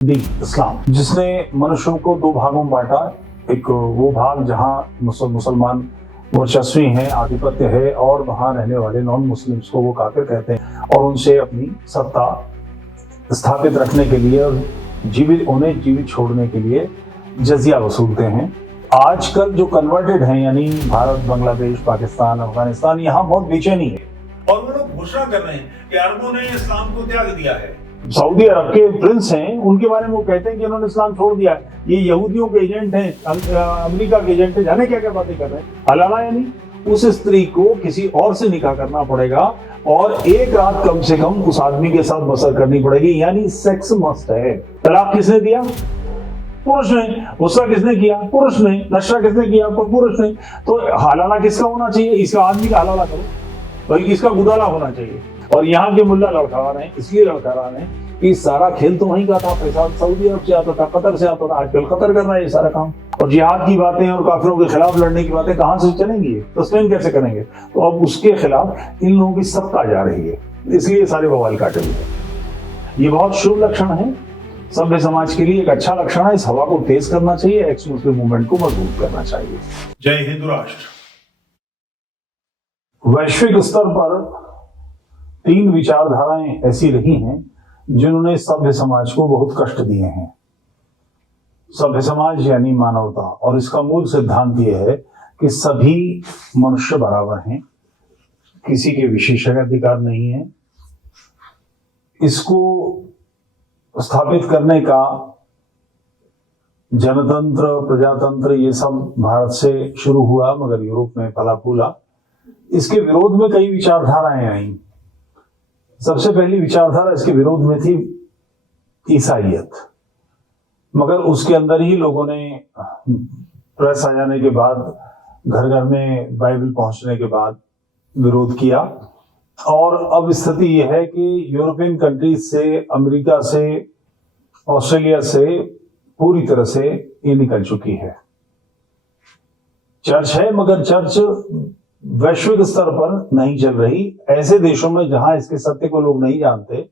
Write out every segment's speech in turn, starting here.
दी इस्लाम, जिसने मनुष्यों को दो भागों में बांटा। एक वो भाग जहां मुसलमान वर्चस्वी हैं, आधिपत्य है, और वहां रहने वाले नॉन मुस्लिम्स को वो काफिर कहते हैं और उनसे अपनी सत्ता स्थापित रखने के लिए और उन्हें जीवित छोड़ने के लिए जजिया वसूलते हैं। आजकल जो कन्वर्टेड हैं, यानी भारत, बांग्लादेश, पाकिस्तान, अफगानिस्तान, यहाँ बहुत बेचैनी है और वो लोग घोषणा कर रहे हैं कि अरबों ने इस्लाम को त्याग दिया है। सऊदी अरब के प्रिंस हैं, उनके बारे में वो कहते हैं कि उन्होंने इस्लाम छोड़ दिया है, ये यहूदियों के एजेंट हैं, अमेरिका के एजेंट हैं, जाने क्या क्या बातें कर रहे हैं। हलाला यानी उस स्त्री को किसी और से निकाह करना पड़ेगा और एक रात कम से कम उस आदमी के साथ बसर करनी पड़ेगी, यानी सेक्स मस्ट है। तलाक किसने दिया? पुरुष ने। गुस्सा किसने किया? पुरुष ने। नशा किसने किया? पुरुष ने। तो हलाला किसका होना चाहिए? इसका आदमी का हलाला करो, बल्कि इसका गुदाला होना चाहिए। और यहाँ के मुल्ला लड़खड़ा रहे हैं, इसलिए लड़खड़ा रहे हैं कि सारा खेल तो वहीं का था, पैसा सऊदी अरब से आता था, कतर से आता था। आजकल कतर कर रहा है ये सारा काम, और जिहाद की बातें और काफिरों के खिलाफ लड़ने की बातें कहाँ से चलेंगी? तस्लीम कैसे करेंगे? तो अब उसके खिलाफ इन लोगों की सत्ता जा रही है, इसलिए सारे बवाल काटे हुए हैं। ये बहुत शुभ लक्षण है, सभ्य समाज के लिए एक अच्छा लक्षण है। इस हवा को तेज करना चाहिए, एक्स मुस्लिम मूवमेंट को मजबूत करना चाहिए। जय हिंद राष्ट्र। वैश्विक स्तर पर तीन विचारधाराएं ऐसी रही हैं जिन्होंने सभ्य समाज को बहुत कष्ट दिए हैं। सभ्य समाज यानी मानवता, और इसका मूल सिद्धांत यह है कि सभी मनुष्य बराबर हैं, किसी के विशेषाधिकार नहीं है। इसको स्थापित करने का जनतंत्र, प्रजातंत्र, ये सब भारत से शुरू हुआ, मगर यूरोप में फला फूला। इसके विरोध में कई विचारधाराएं आई। सबसे पहली विचारधारा इसके विरोध में थी ईसाईयत, मगर उसके अंदर ही लोगों ने प्रेस आ जाने के बाद, घर घर में बाइबल पहुंचने के बाद विरोध किया। और अब स्थिति यह है कि यूरोपियन कंट्रीज से, अमेरिका से, ऑस्ट्रेलिया से पूरी तरह से ये निकल चुकी है। चर्च है, मगर चर्च वैश्विक स्तर पर नहीं चल रही। ऐसे देशों में जहां इसके सत्य को लोग नहीं जानते,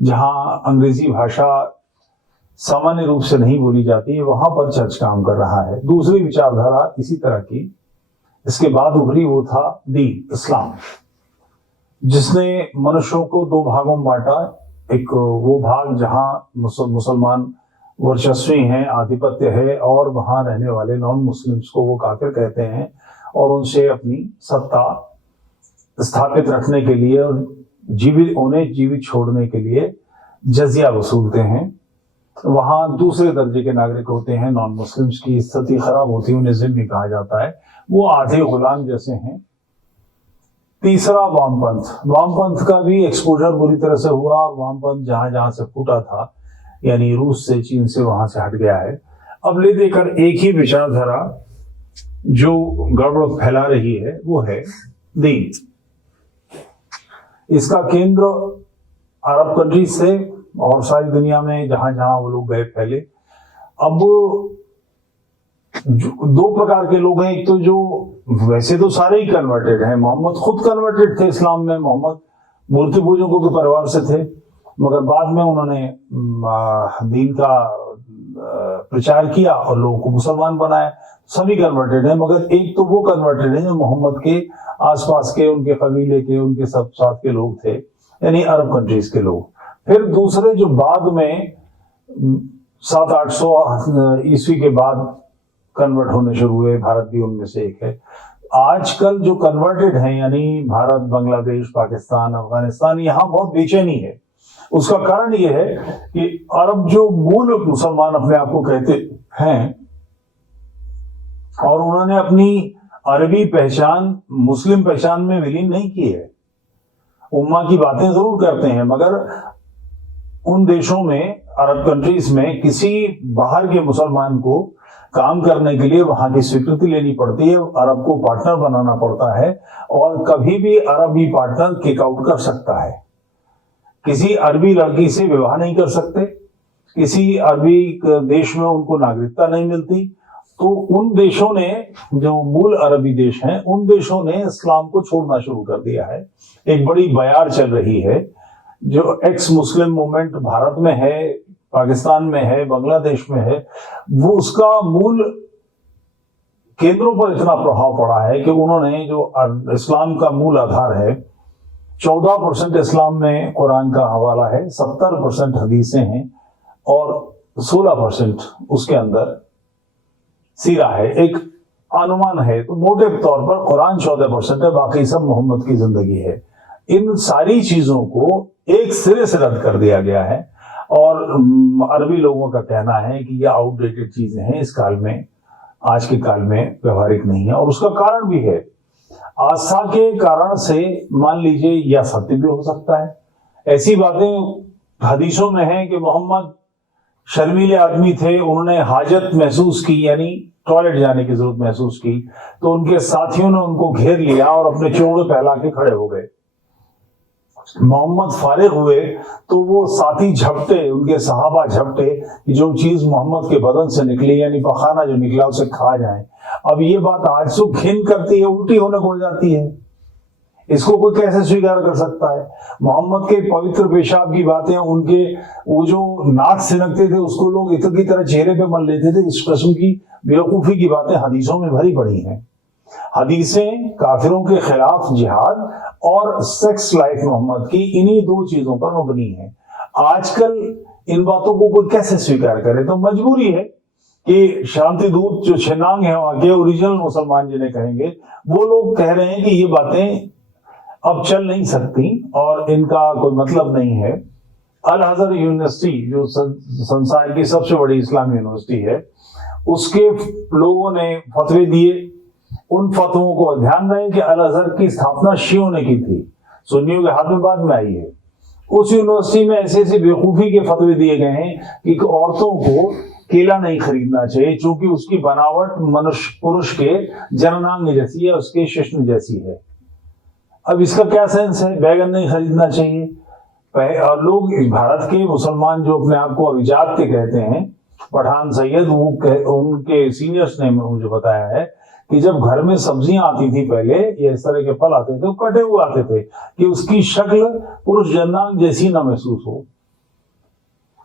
जहां अंग्रेजी भाषा सामान्य रूप से नहीं बोली जाती है, वहां पर चर्च काम कर रहा है। दूसरी विचारधारा इसी तरह की इसके बाद उभरी, वो था दीन इस्लाम, जिसने मनुष्यों को दो भागों में बांटा। एक वो भाग जहां मुसलमान वर्चस्वी हैं, आधिपत्य है, और वहां रहने वाले नॉन मुस्लिम्स को वो काफिर कहते हैं और उनसे अपनी सत्ता स्थापित रखने के लिए और उन्हें जीवित छोड़ने के लिए जजिया वसूलते हैं। वहां दूसरे दर्जे के नागरिक होते हैं, नॉन मुस्लिम्स की स्थिति खराब होती है, उन्हें जिम्मी कहा जाता है, वो आधे गुलाम जैसे हैं। तीसरा वामपंथ। वामपंथ का भी एक्सपोजर बुरी तरह से हुआ। वामपंथ जहां जहां से फूटा था, यानी रूस से, चीन से, वहां से हट गया है। अब ले देकर एक ही विचारधारा जो गड़बड़ फैला रही है वो है दीन। इसका केंद्र अरब कंट्रीज से और सारी दुनिया में जहां जहां वो लोग गए फैले। अब दो प्रकार के लोग हैं। एक तो जो वैसे तो सारे ही कन्वर्टेड हैं, मोहम्मद खुद कन्वर्टेड थे इस्लाम में, मोहम्मद मूर्ति पूजकों के परिवार से थे, मगर बाद में उन्होंने दीन का प्रचार किया और लोगों को मुसलमान बनाया। सभी कन्वर्टेड हैं, मगर एक तो वो कन्वर्टेड है जो मोहम्मद के आसपास के, उनके कबीले के, उनके सब साथ के लोग थे, यानी अरब कंट्रीज के लोग। फिर दूसरे जो बाद में 700-800 ईस्वी के बाद कन्वर्ट होने शुरू हुए, भारत भी उनमें से एक है। आजकल जो कन्वर्टेड हैं, यानी भारत, बांग्लादेश, पाकिस्तान, अफगानिस्तान, यहाँ बहुत बेचैनी है। उसका कारण यह है कि अरब जो मूल मुसलमान अपने आप को कहते हैं, और उन्होंने अपनी अरबी पहचान मुस्लिम पहचान में विलीन नहीं की है। उम्मा की बातें जरूर करते हैं, मगर उन देशों में, अरब कंट्रीज में, किसी बाहर के मुसलमान को काम करने के लिए वहां की स्वीकृति लेनी पड़ती है, अरब को पार्टनर बनाना पड़ता है, और कभी भी अरबी पार्टनर किक आउट कर सकता है। किसी अरबी लड़की से विवाह नहीं कर सकते, किसी अरबी देश में उनको नागरिकता नहीं मिलती। तो उन देशों ने, जो मूल अरबी देश हैं, उन देशों ने इस्लाम को छोड़ना शुरू कर दिया है। एक बड़ी बयार चल रही है। जो एक्स मुस्लिम मूवमेंट भारत में है, पाकिस्तान में है, बांग्लादेश में है, वो उसका मूल केंद्रों पर इतना प्रभाव पड़ा है कि उन्होंने जो इस्लाम का मूल आधार है, 14% इस्लाम में कुरान का हवाला है, 70% हदीसें हैं और 16% उसके अंदर सीरा है। एक अनुमान है, तो मोटे तौर पर कुरान 14% है, बाकी सब मोहम्मद की जिंदगी है। इन सारी चीजों को एक सिरे से रद्द कर दिया गया है और अरबी लोगों का कहना है कि ये आउटडेटेड चीजें हैं, इस काल में, आज के काल में व्यवहारिक नहीं है। और उसका कारण भी है, आस्था के कारण से मान लीजिए यह सत्य भी हो सकता है। ऐसी बातें हदीसों में है कि मोहम्मद शर्मीले आदमी थे, उन्होंने हाजत महसूस की, यानी टॉयलेट जाने की जरूरत महसूस की, तो उनके साथियों ने उनको घेर लिया और अपने चोगे फैला के खड़े हो गए। मोहम्मद फारिग हुए तो वो साथी झपटे, उनके सहाबा झपटे कि जो चीज मोहम्मद के बदन से निकली, यानी पखाना जो निकला, उसे खा जाए। अब ये बात आज तो घिन करती है, उल्टी होने को हो जाती है, इसको कोई कैसे स्वीकार कर सकता है? मोहम्मद के पवित्र पेशाब की बातें, उनके वो जो नाक सिनकते थे उसको लोग इत्र की तरह चेहरे पे मल लेते थे, इस किस्म की बेवकूफी की बातें हदीसों में भरी पड़ी हैं। हदीसें काफिरों के खिलाफ जिहाद और सेक्स लाइफ मोहम्मद की, इन्हीं दो चीजों पर मबनी है। आजकल इन बातों को कोई कैसे स्वीकार करे? तो मजबूरी है कि शांति दूत जो छिनांग है वहां के ओरिजिनल मुसलमान जिन्हें कहेंगे, वो लोग कह रहे हैं कि ये बातें अब चल नहीं सकती और इनका कोई मतलब नहीं है। अल अजहर यूनिवर्सिटी जो संसार की सबसे बड़ी इस्लामी यूनिवर्सिटी है, उसके लोगों ने फतवे दिए। उन फतवों को ध्यान रहे कि अल अजहर की स्थापना शियों ने की थी, सुन्नियों के हाथ में बाद में आई है। उस यूनिवर्सिटी में ऐसे ऐसे बेवकूफी के फतवे दिए गए हैं कि औरतों को केला नहीं खरीदना चाहिए, क्योंकि उसकी बनावट मनुष्य पुरुष के जननांग जैसी है, उसके शिश्न जैसी है। अब इसका क्या सेंस है? बैगन नहीं खरीदना चाहिए। और लोग भारत के मुसलमान जो अपने आप को अभिजात के कहते हैं, पठान सैयद, वो उनके सीनियर्स ने मुझे बताया है कि जब घर में सब्जियां आती थी पहले, या इस तरह के फल आते थे, कटे हुए आते थे कि उसकी शक्ल पुरुष जननांग जैसी ना महसूस हो।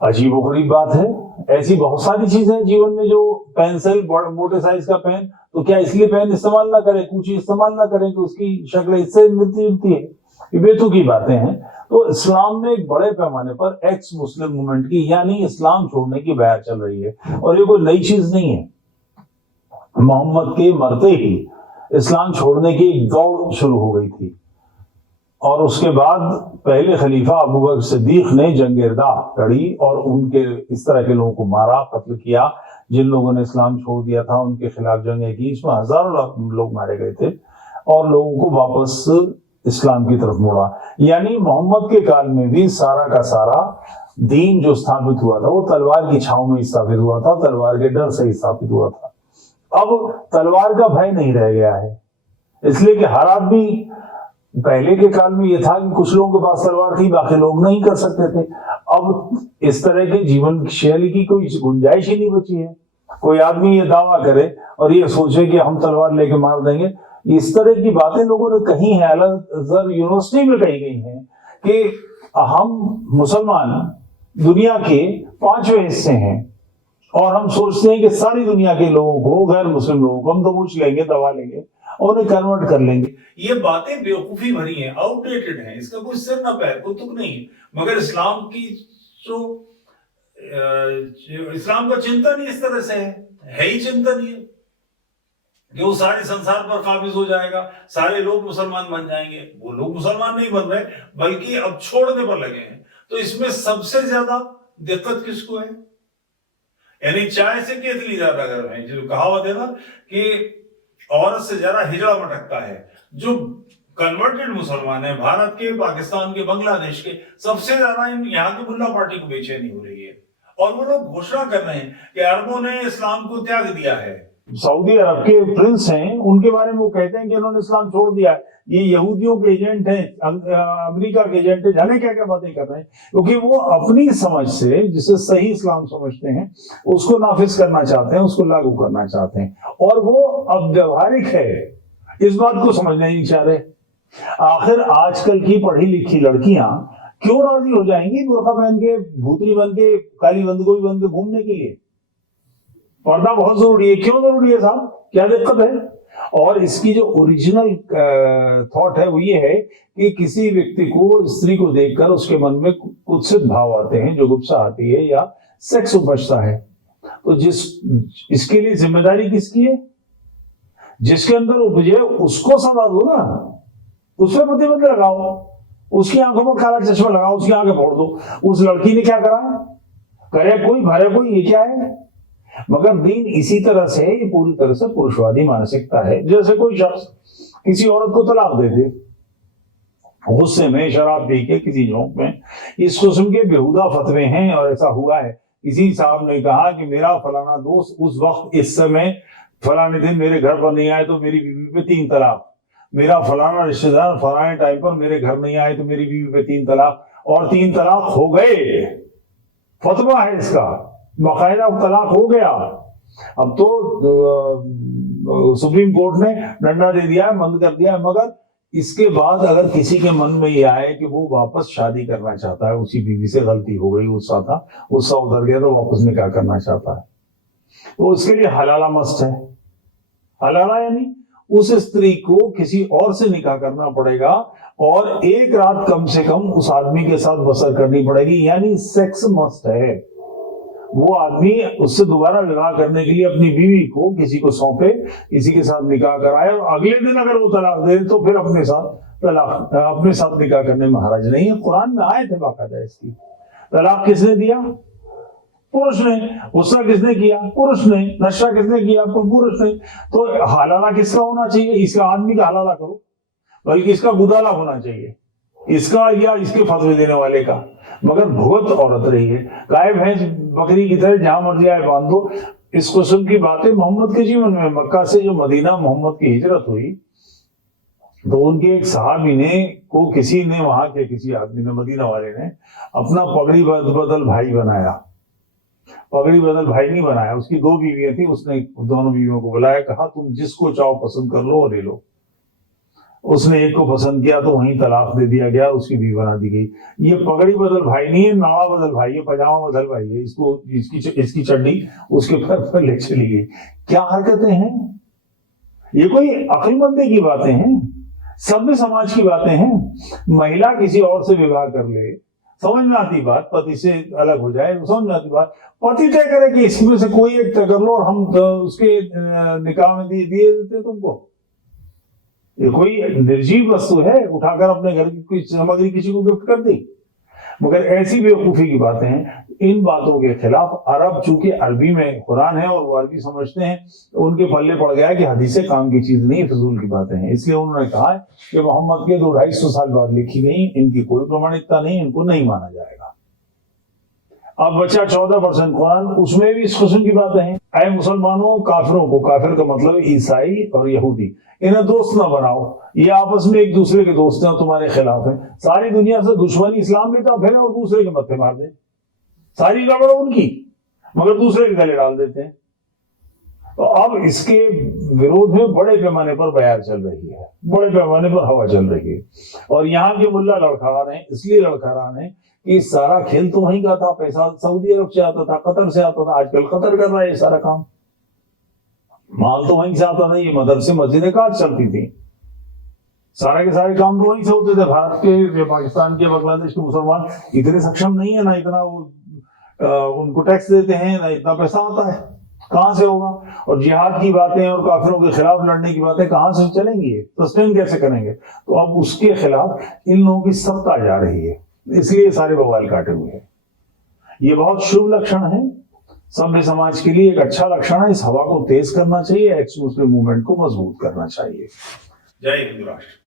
अजीब गरीब बात है। ऐसी बहुत सारी चीजें जीवन में, जो पेंसिल, मोटे साइज का पेन, तो क्या इसलिए पेन इस्तेमाल ना करें, कूची इस्तेमाल ना करें कि उसकी शक्ल इससे मिलती जुलती है? ये बेतुकी बातें हैं। तो इस्लाम में एक बड़े पैमाने पर एक्स मुस्लिम मूवमेंट की, यानी इस्लाम छोड़ने की बहर चल रही है, और ये कोई नई चीज नहीं है। मोहम्मद के मरते ही इस्लाम छोड़ने की एक दौड़ शुरू हो गई थी, और उसके बाद पहले खलीफा अबू बकर सिद्दीक ने जंग-ए-रिदा लड़ी और उनके इस तरह के लोगों को मारा, कत्ल किया। जिन लोगों ने इस्लाम छोड़ दिया था उनके खिलाफ जंगें की, इसमें हजारों लोग मारे गए थे और लोगों को वापस इस्लाम की तरफ मोड़ा। यानी मोहम्मद के काल में भी सारा का सारा दीन जो स्थापित हुआ था वो तलवार की छांव में स्थापित हुआ था, तलवार के डर से स्थापित हुआ था। अब तलवार का भय नहीं रह गया है, इसलिए कि हर आदमी, पहले के काल में यह था कि कुछ लोगों के पास तलवार थी, बाकी लोग नहीं कर सकते थे। अब इस तरह के जीवन शैली की कोई गुंजाइश ही नहीं बची है। कोई आदमी ये दावा करे और ये सोचे कि हम तलवार लेके मार देंगे, इस तरह की बातें लोगों ने कही हैं। अल अजहर यूनिवर्सिटी में कही गई हैं कि हम मुसलमान दुनिया के 5वें हिस्से हैं और हम सोचते हैं कि सारी दुनिया के लोगों को, गैर मुस्लिम लोगों को हम दबोच लेंगे, दबा लेंगे और उन्हें कन्वर्ट कर लेंगे। ये बातें बेवकूफी भरी हैं, आउटडेटेड हैं, इसका कोई सिर ना पैर, कोई तुक नहीं है। मगर इस्लाम की जो इस्लाम का चिंतन ही इस तरह से है ही चिंतन ही कि वो सारे संसार पर काबिज हो जाएगा, सारे लोग मुसलमान बन जाएंगे। वो लोग मुसलमान नहीं बन रहे, बल्कि अब छोड़ने पर लगे हैं। तो इसमें सबसे ज्यादा दिक्कत किसको है? यानी चाय से केतली ज्यादा गर्म है, जो कहावत है ना कि औरत से ज्यादा हिजड़ा मटकता है। जो कन्वर्टेड मुसलमान है, भारत के, पाकिस्तान के, बांग्लादेश के, सबसे ज्यादा यहाँ की मुल्ला पार्टी को बेचैनी हो रही है। और वो लोग घोषणा कर रहे हैं कि अरबों ने इस्लाम को त्याग दिया है। सऊदी अरब के प्रिंस हैं, उनके बारे में वो कहते हैं कि उन्होंने इस्लाम छोड़ दिया, ये यहूदियों के एजेंट हैं, अमेरिका के एजेंट हैं, जाने क्या क्या बातें कर रहे हैं। क्योंकि वो अपनी समझ से, जिसे सही इस्लाम समझते हैं, उसको नाफिज करना चाहते हैं, उसको लागू करना चाहते हैं, और वो अब व्यवहारिक है, इस बात को समझना ही नहीं चाह रहे। आखिर आजकल की पढ़ी लिखी लड़कियां क्यों राजी हो जाएंगी बुर्का पहन के, भूतनी बन के, काली बंदगोभी बन के घूमने के लिए? पर्दा बहुत जरूरी है। क्यों जरूरी है साहब, क्या दिक्कत है? और इसकी जो ओरिजिनल थॉट है वो ये है कि किसी व्यक्ति को, स्त्री को देखकर उसके मन में कुत्सित भाव आते हैं, जो गुप्सा आती है या सेक्स उपजता है, तो इसके लिए जिम्मेदारी किसकी है? जिसके अंदर उपजे उसको सजा दो ना, उस पर प्रतिबंध लगाओ, उसकी आंखों पर काला चश्मा लगाओ, उसकी आंखें फोड़ दो। उस लड़की ने क्या करा, करे कोई भरे कोई, ये क्या है? मगर दीन इसी तरह से, ये पूरी तरह से पुरुषवादी मानसिकता है। जैसे कोई शख्स किसी औरत को तलाक दे दे, गुस्से में शराब पी के किसी झोंक में, इस किस्म के बेहुदा फतवे हैं। और ऐसा हुआ है, किसी साहब ने कहा कि मेरा फलाना दोस्त उस वक्त इस समय फलाने दिन मेरे घर पर नहीं आए तो मेरी बीवी पे 3 तलाक, मेरा फलाना रिश्तेदार फलाने टाइम पर मेरे घर नहीं आए तो मेरी बीवी पे 3 तलाक, और 3 तलाक हो गए। फतवा है इसका, बाकायदा तलाक हो गया। अब तो सुप्रीम कोर्ट ने डंडा दे दिया है, बंद कर दिया है। मगर इसके बाद अगर किसी के मन में ये आए कि वो वापस शादी करना चाहता है, उसी बीवी से गलती हो गई, गुस्सा उतर गया तो वापस निकाह करना चाहता है, तो उसके लिए हलाला मस्ट है। हलाला यानी उस स्त्री को किसी और से निकाह करना पड़ेगा और एक रात कम से कम उस आदमी के साथ बसर करनी पड़ेगी, यानी सेक्स मस्ट है। वो आदमी उससे दोबारा विवाह करने के लिए अपनी बीवी को किसी को सौंपे, किसी के साथ निकाह कराए, और अगले दिन अगर वो तलाक दे तो फिर अपने साथ निकाह करने में हरज नहीं है। कुरान में आए थे बाकायदा इसकी। तलाक किसने दिया? पुरुष ने। गुस्सा किसने किया? पुरुष ने। नशा किसने किया? पुरुष ने। तो हलाला किसका होना चाहिए? इसका आदमी का हलाला करो, बल्कि इसका गुदाला होना चाहिए, इसका या इसके फतवे देने वाले का। मगर भुगत औरत रही है, गाय भैंस बकरी की तरह जहां मर्जी आए बांध दो। इस किस्म की बातें मोहम्मद के जीवन में, मक्का से जो मदीना मोहम्मद की हिजरत हुई, तो उनके एक सहाबी को किसी ने, वहां के किसी आदमी ने, मदीना वाले ने अपना पगड़ी बदल भाई बनाया। पगड़ी बदल भाई नहीं बनाया, उसकी 2 बीवियां थी, उसने दोनों बीवियों को बुलाया, कहा तुम जिसको चाहो पसंद कर लो और ले लो। उसने एक को पसंद किया तो वहीं तलाक दे दिया गया, उसकी बीवी बना दी गई। ये पगड़ी बदल भाई नहीं है, नाड़ा बदल भाई है, पजामा बदल भाई है। इसकी चड्डी उसके पर ले चली गई। क्या हरकतें हैं ये? कोई अक्लमंदी की बातें हैं, सभ्य समाज की बातें हैं। महिला किसी और से विवाह कर ले, समझ में आती बात, पति से अलग हो जाए, समझ में आती बात। पति तय करे कि इसमें से कोई एक तय कर लो और हम उसके निकाह में दिए देते तुमको। ये कोई निर्जीव वस्तु है, उठाकर अपने घर की कोई सामग्री किसी को गिफ्ट कर दी। मगर ऐसी बेवकूफी की बातें हैं। इन बातों के खिलाफ अरब, चूंकि अरबी में कुरान है और वो अरबी समझते हैं, तो उनके पल्ले पड़ गया कि हदीसें काम की चीज नहीं, फिजूल की बातें हैं। इसलिए उन्होंने कहा है कि मोहम्मद के 200-250 साल बाद लिखी गई, इनकी कोई प्रमाणिकता नहीं, इनको नहीं माना जाएगा। अब बचा 14% कुरान, उसमें भी इस किस्म की बातें हैं। ऐ मुसलमानों, काफिरों को, काफिर का मतलब ईसाई और यहूदी, इन्हें दोस्त ना बनाओ, ये आपस में एक दूसरे के दोस्त हैं और तुम्हारे खिलाफ हैं। सारी दुनिया से दुश्मनी इस्लाम लेता फिर और दूसरे के मत्थे मार दे, सारी गड़बड़ उनकी, मगर दूसरे के गले डाल देते हैं। तो अब इसके विरोध में बड़े पैमाने पर बयार चल रही है, बड़े पैमाने पर हवा चल रही है। और यहाँ के मुल्ला लड़खड़ा रहे हैं, इसलिए लड़खड़ा रहे हैं कि सारा खेल तो वहीं का था, पैसा सऊदी अरब से आता था, कतर से आता था। आजकल कतर कर रहा है ये सारा काम, माल तो वहीं से आता था। ये मदरसे मस्जिदें कहाँ चलती थी, सारे के सारे काम तो वहीं से होते थे। भारत के, पाकिस्तान के, बांग्लादेश के मुसलमान इतने सक्षम नहीं है, ना इतना उनको टैक्स देते हैं, ना इतना पैसा आता है, कहां से होगा? और जिहाद की बातें और काफिरों के खिलाफ लड़ने की बातें कहां से चलेंगी? सस्टेन कैसे करेंगे? तो अब उसके खिलाफ इन लोगों की सत्ता जा रही है, इसलिए सारे बवाल काटे हुए हैं। ये बहुत शुभ लक्षण है, सभ्य समाज के लिए एक अच्छा लक्षण है। इस हवा को तेज करना चाहिए, एक्स मुस्लिम मूवमेंट को मजबूत करना चाहिए। जय हिंद राष्ट्र।